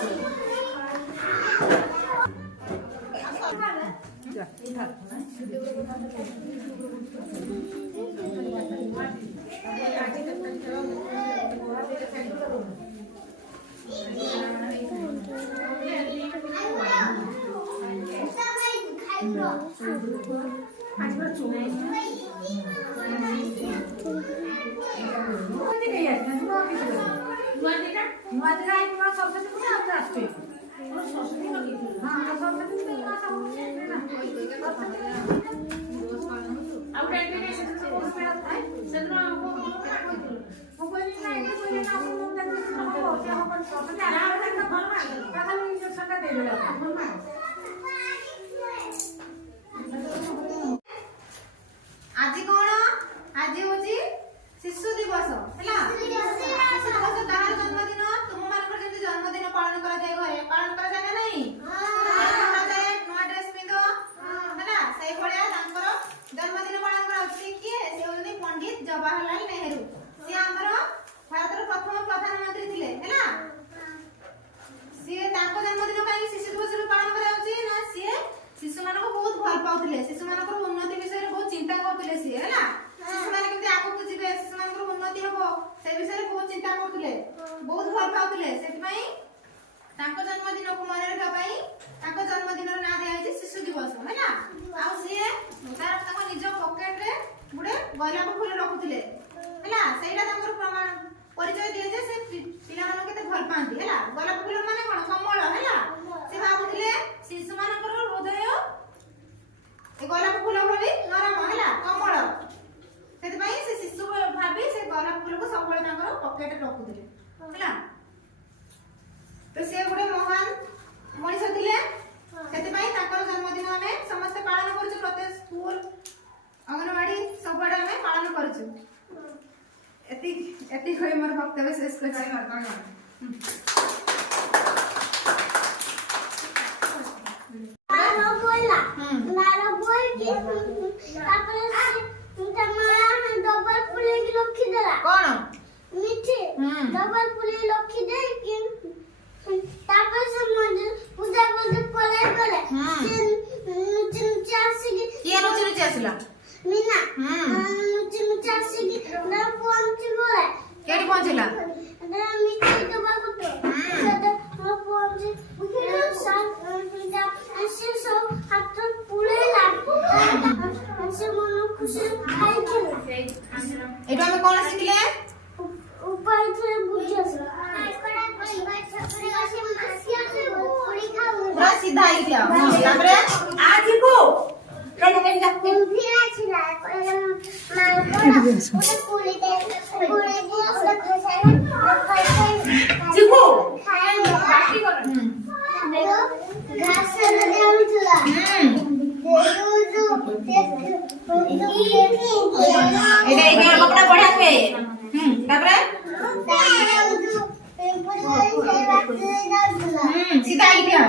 आज कौन आज हूँ शिशु दिवस है शिशु दिवस तार जन्मदिन तुम मान जन्मदिन पालन करा जाए घरे पालन करा जाए नहीं नुआ ड्रेस पिंध है से भाया जन्मदिन पालन करा किए पंडित जवाहरलाल नेहरू सी आमर भारत प्रथम प्रधानमंत्री थे है सी जन्मदिन कहीं शिशु दिवस पालन करा सी शिशु मान बहुत भल पाते शिशु मान उन्नति विषय बहुत चिंता करते सी है शिशु मैंने केमती आगू जी शिशु मान उन्नति हम से विषय बहुत चिंता करते बहुत भल पाते से जन्मदिन को मन रखा जन्मदिन ना दिखाई शिशु दिवस है सी तार निज पकेट रे गोटे गोलाप फूल रखुले है प्रमाण परिचय दिए जे से पिला मानन केते भल पांती है गोलाप फूल माने कोन कमल है से भाबुले शिशु मानकर हृदय ए गोलाप फूल भली नरम है कमल से से शिशु भाभी से गोलाप फूल को सब पकेट रखुले है तो से गोटे महान मनीष थिले जन्मदिन आम समस्त पालन कर प्रत्येक स्कूल अंगनवाड़ी सब आम पालन कर मोर वक्तव्य शेष सीधा ही दिया आज को कपड़ा पढ़ा सीधा ही दिया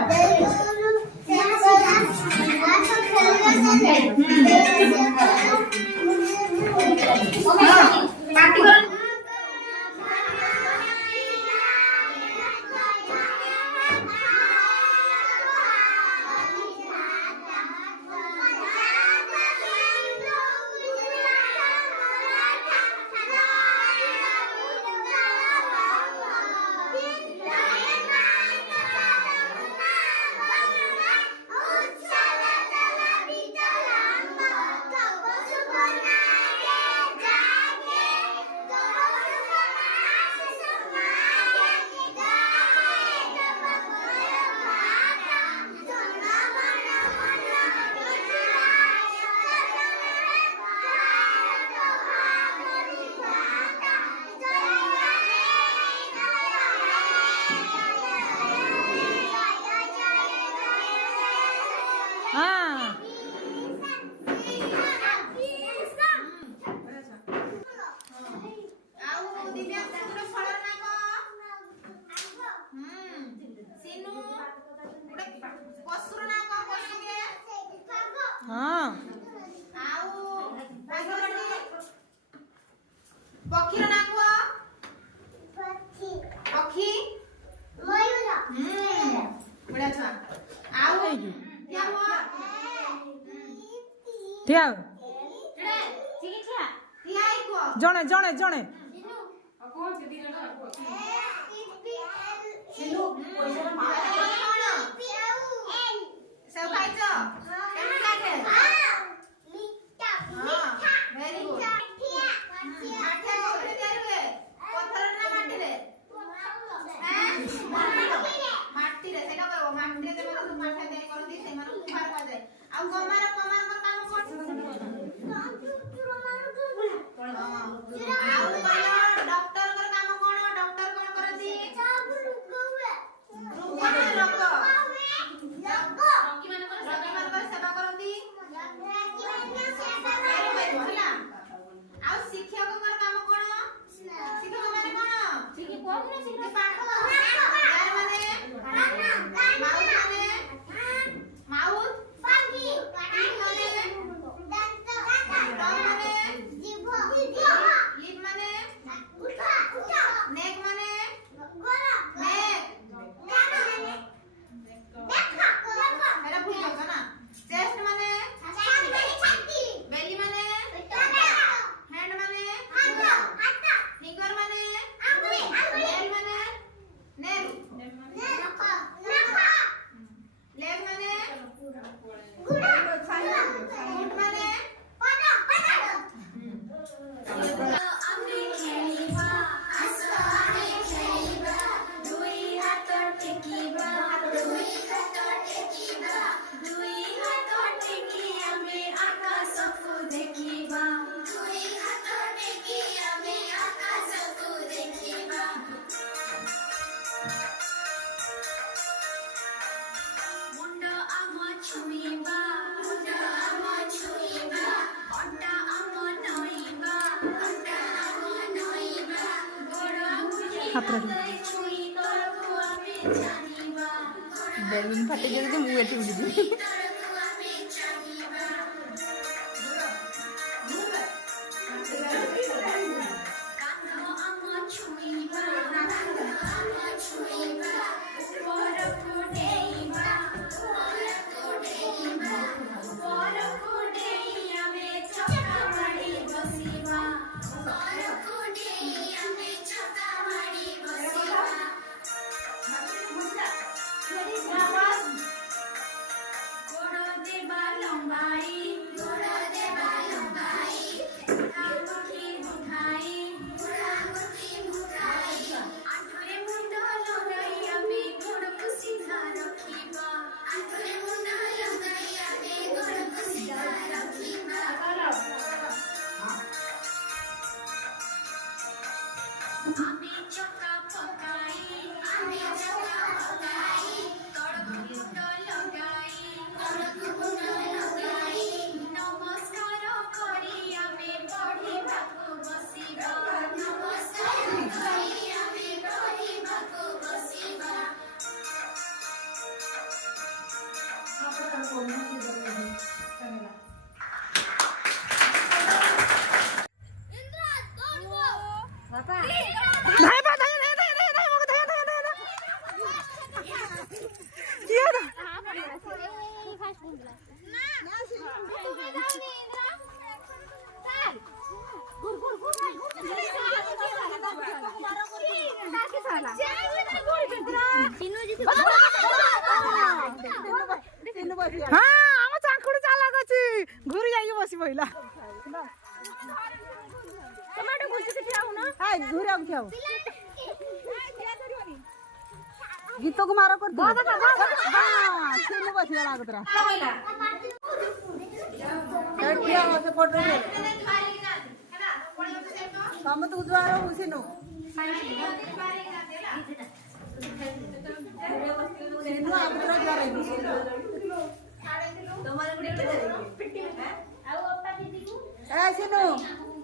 पक्षी पक्षी मयूर ଠିଆ ଠିଆ ହେଇ କୁହ ଜଣେ ଜଣେ ଜଣେ सब खाइछ केमन लागे वेरी गुड आठे कोरे देरबे पत्थर ना माटी रे माटी रे सेटा करबो माटी रे जेमे सब माठा दे करदी से मानु कुमार का जाय आ कमार कमार कर काम कोन आ डॉक्टर कर काम कोन डॉक्टर कोन करदी सेवा करती शिक्षक काम कौन शिक्षक माने कौन माउथ लिप माने नेक माने मेरा भूल गया ना चेस्ट माने बेली माने हैंड माने फिंगर माने नेल माने नेल लेग माने फुट माने बेलून फाटी जाए मुझे एटी उड़ी हाँ आम चाखुड़ चालाक अच्छी घूरी जाइए बसी पहला गीत को मारो कर समत द्वारा उसिनो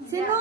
सिनु